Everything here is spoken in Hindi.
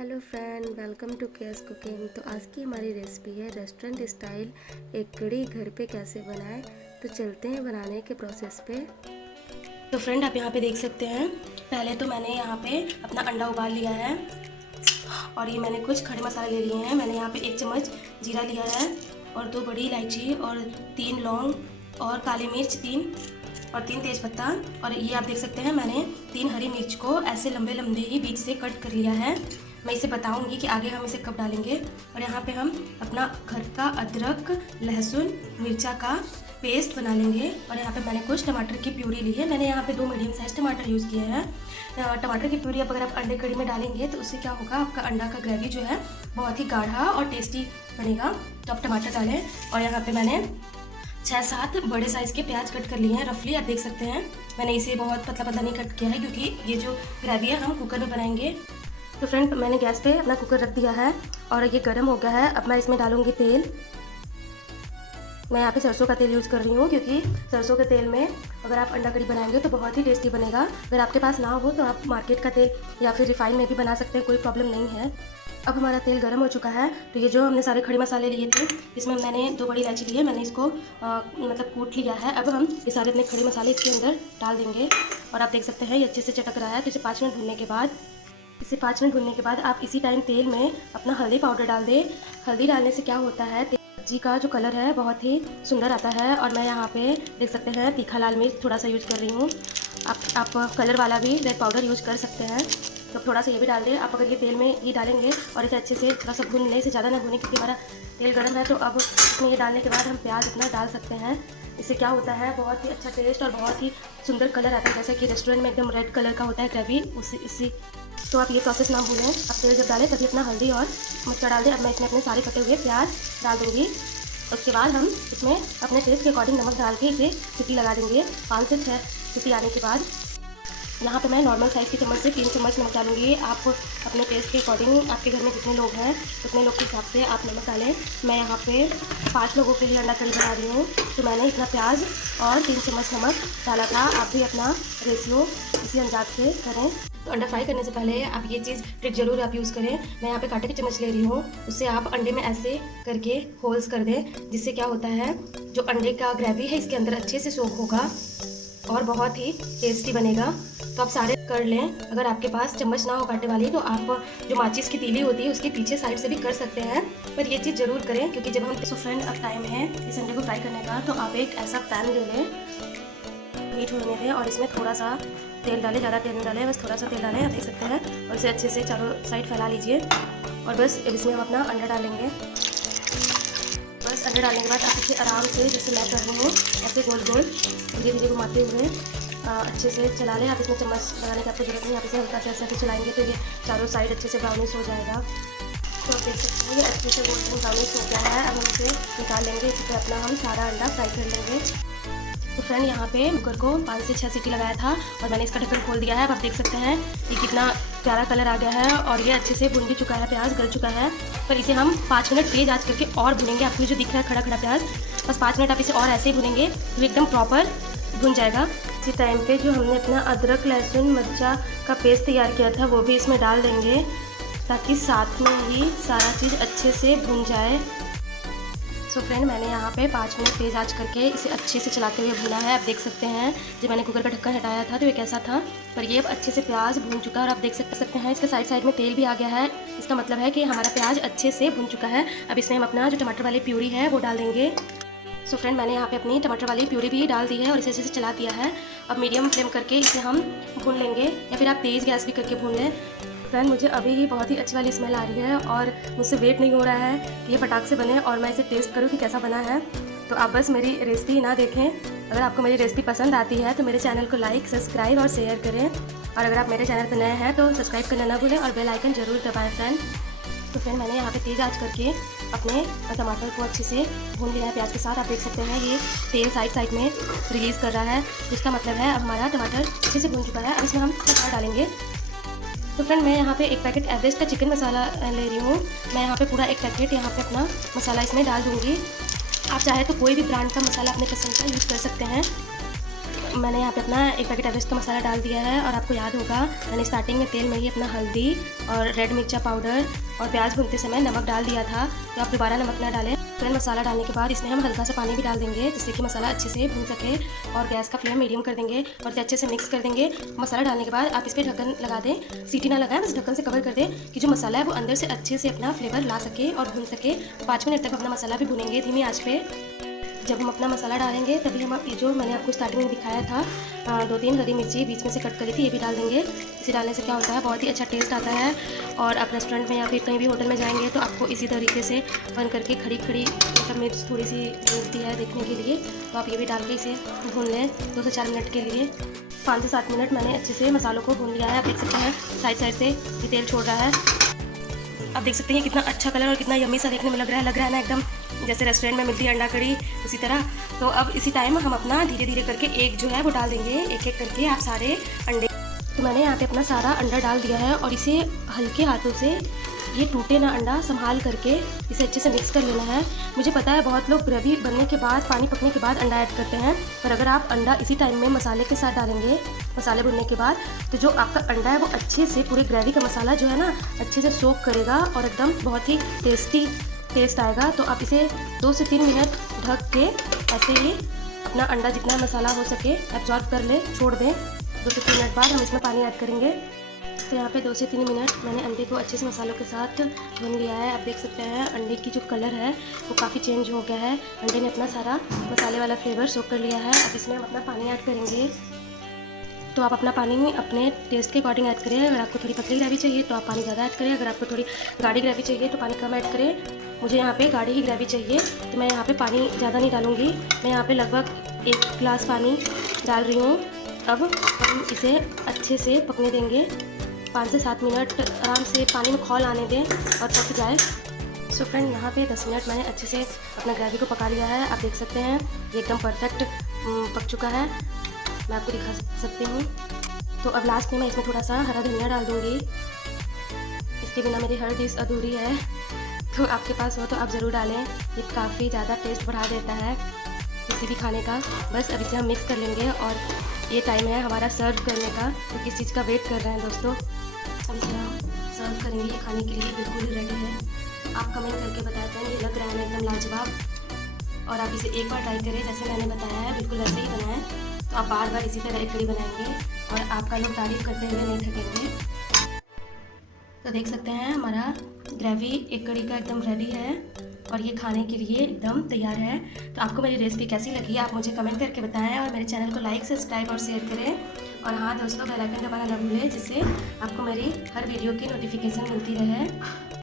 Hello friend, welcome to KS cooking. तो आज की हमारी रेसिपी है रेस्टोरेंट स्टाइल एक कड़ी घर पे कैसे बनाएं। तो चलते हैं बनाने के प्रोसेस पे। तो फ्रेंड आप यहाँ पे देख सकते हैं, पहले तो मैंने यहाँ पे अपना अंडा उबाल लिया है और ये मैंने कुछ खड़े मसाले ले लिए हैं। मैंने यहाँ पे 1 चम्मच जीरा लिया है और 2 बड़ी इलायची और 3 लौंग और काली मिर्च 3 और 3 तेज़पत्ता। और ये आप देख सकते हैं मैंने 3 हरी मिर्च को ऐसे लंबे लंबे ही बीच से कट कर लिया है। मैं इसे बताऊंगी कि आगे हम इसे कब डालेंगे। और यहाँ पे हम अपना घर का अदरक लहसुन मिर्चा का पेस्ट बना लेंगे। और यहाँ पे मैंने कुछ टमाटर की प्यूरी ली है। मैंने यहाँ पे 2 मीडियम साइज़ टमाटर यूज़ किए हैं। टमाटर की प्यूरी अगर आप अंडे कड़ी में डालेंगे तो उससे क्या होगा, आपका अंडा का ग्रेवी जो है बहुत ही गाढ़ा और टेस्टी बनेगा। तो आप टमाटर डालें। और यहाँ पे मैंने 6-7 बड़े साइज़ के प्याज कट कर लिए हैं रफली, आप देख सकते हैं। मैंने इसे बहुत पतला पतला नहीं कट किया है क्योंकि ये जो ग्रेवी है हम कुकर में बनाएंगे। तो फ्रेंड मैंने गैस पे अपना कुकर रख दिया है और ये गर्म हो गया है। अब मैं इसमें डालूंगी तेल। मैं यहाँ पे सरसों का तेल यूज़ कर रही हूँ क्योंकि सरसों के तेल में अगर आप अंडा कड़ी बनाएंगे तो बहुत ही टेस्टी बनेगा। अगर आपके पास ना हो तो आप मार्केट का तेल या फिर रिफाइन में भी बना सकते हैं, कोई प्रॉब्लम नहीं है। अब हमारा तेल गर्म हो चुका है। तो ये जो हमने सारे खड़े मसाले लिए थे, इसमें मैंने 2 बड़ी इलायची ली है, मैंने इसको मतलब कूट लिया है। अब हम ये सारे अपने खड़े मसाले इसके अंदर डाल देंगे। और आप देख सकते हैं ये अच्छे से चटक रहा है। तो इसे 5 मिनट भूनने के बाद आप इसी टाइम तेल में अपना हल्दी पाउडर डाल दें। हल्दी डालने से क्या होता है, सब्जी का जो कलर है बहुत ही सुंदर आता है। और मैं यहाँ पे देख सकते हैं तीखा लाल मिर्च थोड़ा सा यूज़ कर रही हूँ। आप कलर वाला भी रेड पाउडर यूज़ कर सकते हैं। तो थोड़ा सा ये भी डाल दें। आप अगर ये तेल में ये डालेंगे और इसे अच्छे से थोड़ा सा भून लें, इसे ज़्यादा ना भूनें क्योंकि हमारा तेल गर्म है। तो अब इसमें ये डालने के बाद हम प्याज अपना डाल सकते हैं। इससे क्या होता है, बहुत ही अच्छा टेस्ट और बहुत ही सुंदर कलर आता है, जैसे कि रेस्टोरेंट में एकदम रेड कलर का होता है ग्रेवी उसी। तो आप ये प्रोसेस ना भूलें। आप तेल जब डालें तभी अपना हल्दी और मिर्चा डाल दें। अब मैं इसमें अपने सारे कटे हुए प्याज डाल दूँगी। उसके बाद हम इसमें अपने टेस्ट के अकॉर्डिंग नमक डाल के इसे सीटी लगा देंगे। 5 से 6 सीटी आने के बाद यहाँ पे मैं नॉर्मल साइज़ की चम्मच से 3 चम्मच नमक डालूंगी। आप अपने टेस्ट के अकॉर्डिंग, आपके घर में जितने लोग हैं उतने लोग के हिसाब से आप नमक डालें। मैं यहाँ पे 5 लोगों के लिए अंडा करी बना रही हूँ, तो मैंने इतना प्याज और 3 चम्मच नमक डाला था। आप भी अपना रेशियो इसी अंदाज से करें। तो अंडा फ्राई करने से पहले आप ये चीज़ ट्रिक ज़रूर आप यूज़ करें। मैं यहाँ पे कांटे की चम्मच ले रही हूँ, उससे आप अंडे में ऐसे करके होल्स कर दें, जिससे क्या होता है जो अंडे का ग्रेवी है इसके अंदर अच्छे से सोख होगा और बहुत ही टेस्टी बनेगा। तो आप सारे कर लें। अगर आपके पास चम्मच ना हो कांटे वाली तो आप जो माचिस की तीली होती है उसके पीछे साइड से भी कर सकते हैं, पर ये चीज़ ज़रूर करें क्योंकि जब हम फ्रेंड अब टाइम है इस अंडे को फ्राई करने का। तो आप एक ऐसा पैन ले लें, हीट होने दें और इसमें थोड़ा सा तेल डालें। ज़्यादा तेल नहीं डालें, बस थोड़ा सा तेल डालें, आप देख सकते हैं। और इसे अच्छे से चारों साइड फैला लीजिए और बस इसमें हम अपना अंडा डालेंगे। बस अंडा डालने के बाद आप इसे आराम से, जैसे मैं कर रही हूँ, ऐसे गोल गोल धीरे धीरे घुमाते हुए अच्छे से चला लें। आप इसमें चम्मच लगाने की आपको जरूरत नहीं, आप इसे हल्का से ऐसे चलाएंगे तो ये चारों साइड अच्छे से ब्राउनिश हो जाएगा। तो आप देख सकते हैं ये अच्छे से गोल्डन ब्राउनिश हो गया है। अब हम इसे निकाल लेंगे। इसी तरह अपना हम सारा अंडा फ्राई कर लेंगे। तो फ्रेंड यहाँ पे कुकर को 5 से 6 सीटी लगाया था और मैंने इसका ढक्कन खोल दिया है। अब आप देख सकते हैं ये कितना प्यारा कलर आ गया है और ये अच्छे से भुन भी चुका है, प्याज गल चुका है। पर इसे हम 5 मिनट तेज आंच करके और भुनेंगे। आपको जो दिख रहा है खड़ा खड़ा प्याज, बस 5 मिनट आप इसे और ऐसे ही भुनेंगे तो एकदम प्रॉपर भुन जाएगा। इसी टाइम पे जो हमने अपना अदरक लहसुन मिर्चा का पेस्ट तैयार किया था वो भी इसमें डाल देंगे ताकि साथ में ही सारा चीज़ अच्छे से भुन जाए। सो फ्रेंड मैंने यहाँ पे 5 मिनट तेज़ आंच करके इसे अच्छे से चलाते हुए भुना है। आप देख सकते हैं जब मैंने कुकर का ढक्कन हटाया था तो ये कैसा था, पर ये अब अच्छे से प्याज भुन चुका है। और आप देख सकते हैं इसके साइड में तेल भी आ गया है। इसका मतलब है कि हमारा प्याज अच्छे से भुन चुका है। अब इसमें हम अपना जो टमाटर वाली प्यूरी है वो डाल देंगे। सो फ्रेंड मैंने यहाँ पे अपनी टमाटर वाली प्यूरी भी डाल दी है और इसे अच्छे से चला दिया है। अब मीडियम फ्लेम करके इसे हम भून लेंगे या फिर आप तेज़ गैस भी करके भून लें। फ्रेंड मुझे अभी ही बहुत ही अच्छी वाली स्मेल आ रही है और मुझसे वेट नहीं हो रहा है कि ये फटाक से बने और मैं इसे टेस्ट करूँ कि कैसा बना है। तो आप बस मेरी रेसिपी ना देखें। अगर आपको मेरी रेसिपी पसंद आती है तो मेरे चैनल को लाइक सब्सक्राइब और शेयर करें। और अगर आप मेरे चैनल पर नए हैं तो सब्सक्राइब करना ना भूलें और बेल आइकन ज़रूर दबाएँ फ्रेंड। तो फ्रेंड मैंने यहाँ पे तेज़ आंच करके अपने टमाटर को अच्छे से भून लिया है प्याज के साथ। आप देख सकते हैं ये तेल साइड में रिलीज़ कर रहा है, जिसका मतलब है अब हमारा टमाटर अच्छे से भून चुका है। अब इसमें हम मसाला डालेंगे। तो फ्रेंड मैं यहाँ पे एक पैकेट एवरेस्ट का चिकन मसाला ले रही हूँ। मैं यहाँ पे पूरा एक पैकेट यहाँ पे अपना मसाला इसमें डाल दूँगी। आप चाहे तो कोई भी ब्रांड का मसाला अपने पसंद का यूज़ कर सकते हैं। मैंने यहाँ पे अपना एक पैकेट एवरेस्ट का मसाला डाल दिया है। और आपको याद होगा मैंने स्टार्टिंग में तेल में ही अपना हल्दी और रेड मिर्चा पाउडर और प्याज भूनते समय नमक डाल दिया था, तो आप दोबारा नमक ना डालें। फ्रेंड, मसाला डालने के बाद इसमें हम हल्का सा पानी भी डाल देंगे जिससे कि मसाला अच्छे से भून सके, और गैस का फ्लेम मीडियम कर देंगे और इसे अच्छे से मिक्स कर देंगे। मसाला डालने के बाद आप इस पर ढक्कन लगा दें, सीटी ना लगाएं, बस ढक्कन से कवर कर दें कि जो मसाला है वो अंदर से अच्छे से अपना फ्लेवर ला सके और भून सके। 5 मिनट तक अपना मसाला भी भूनेंगे धीमी आंच पे। जब हम अपना मसाला डालेंगे तभी हम ये जो मैंने आपको स्टार्टिंग में दिखाया था 2-3 हरी मिर्ची बीच में से कट करी थी, ये भी डाल देंगे। इसे डालने से क्या होता है, बहुत ही अच्छा टेस्ट आता है। और आप रेस्टोरेंट में या फिर कहीं भी होटल में जाएंगे तो आपको इसी तरीके से बन करके खड़ी खड़ी मतलब मिर्च थोड़ी सी मिलती है देखने के लिए, तो आप ये भी डाल के इसे भून लें 2 से 4 मिनट के लिए। 5 से 7 मिनट मैंने अच्छे से मसालों को भून लिया है। आप देख सकते हैं साइड साइड से ये तेल छोड़ रहा है। आप देख सकते हैं कितना अच्छा कलर और कितना यम्मी सा देखने में लग रहा है ना, एकदम जैसे रेस्टोरेंट में मिलती है अंडा कड़ी उसी तरह। तो अब इसी टाइम हम अपना धीरे धीरे करके एक जो है वो डाल देंगे, एक एक करके आप सारे अंडे। तो मैंने यहाँ पे अपना सारा अंडा डाल दिया है और इसे हल्के हाथों से, ये टूटे ना अंडा, संभाल करके इसे अच्छे से मिक्स कर लेना है। मुझे पता है बहुत लोग ग्रेवी बनने के बाद, पानी पकने के बाद अंडा ऐड करते हैं, पर अगर आप अंडा इसी टाइम में मसाले के साथ डालेंगे, मसाले भुनने के बाद, तो जो आपका अंडा है वो अच्छे से पूरे ग्रेवी का मसाला जो है ना अच्छे से सोक करेगा और एकदम बहुत ही टेस्टी टेस्ट आएगा। तो आप इसे 2 से 3 मिनट ढक के ऐसे ही अपना अंडा जितना मसाला हो सके एब्जॉर्ब कर ले, छोड़ दें। 2 से 3 मिनट बाद हम इसमें पानी ऐड करेंगे। तो यहाँ पे 2 से 3 मिनट मैंने अंडे को अच्छे से मसालों के साथ भून लिया है। आप देख सकते हैं अंडे की जो कलर है वो काफ़ी चेंज हो गया है, अंडे ने अपना सारा मसाले वाला फ्लेवर सोक कर लिया है। अब इसमें हम अपना पानी ऐड करेंगे। तो आप अपना पानी अपने टेस्ट के अकॉर्डिंग ऐड करें। अगर आपको थोड़ी पतली ग्रेवी चाहिए तो आप पानी ज़्यादा ऐड करें, अगर आपको थोड़ी गाढ़ी ग्रेवी चाहिए तो पानी कम ऐड करें। मुझे यहाँ पे गाढ़ी ही ग्रेवी चाहिए तो मैं यहाँ पे पानी ज़्यादा नहीं डालूँगी। मैं यहाँ पे लगभग 1 गिलास पानी डाल रही हूँ। अब हम इसे अच्छे से पकने देंगे 5 से 7 मिनट, आराम से पानी में खौल आने दें और पक जाए। सो फ्रेंड, यहाँ पे 10 मिनट मैंने अच्छे से अपना ग्रेवी को पका लिया है। आप देख सकते हैं ये एकदम परफेक्ट पक चुका है, मैं आपको दिखा सकती हूँ। तो अब लास्ट में मैं इसमें थोड़ा सा हरा धनिया डाल दूँगी, इसके बिना मेरी हर डिश अधूरी है। तो आपके पास हो तो आप ज़रूर डालें, ये काफ़ी ज़्यादा टेस्ट बढ़ा देता है किसी भी खाने का। बस अब इसे हम मिक्स कर लेंगे और ये टाइम है हमारा सर्व करने का। तो किस चीज़ का वेट कर रहे हैं दोस्तों, अब इसे हम सर्व करेंगे। ये खाने के लिए बिल्कुल ही रेडी है। तो आप कमेंट करके बताते हैं, ये लग रहा है ना एकदम लाजवाब। और आप इसे एक बार ट्राई करें, जैसे मैंने बताया है बिल्कुल वैसे ही बनाएं, तो आप बार बार इसी तरह एक कड़ी बनाएंगे और आपका लोग तारीफ़ करते हुए नहीं थकेंगे। तो देख सकते हैं हमारा ग्रेवी एक कड़ी का एकदम रेडी है और ये खाने के लिए एकदम तैयार है। तो आपको मेरी रेसिपी कैसी लगी आप मुझे कमेंट करके बताएं और मेरे चैनल को लाइक, सब्सक्राइब और शेयर करें। और हाँ दोस्तों, बेल आइकन दबाना ना भूलें जिससे आपको मेरी हर वीडियो की नोटिफिकेशन मिलती रहे।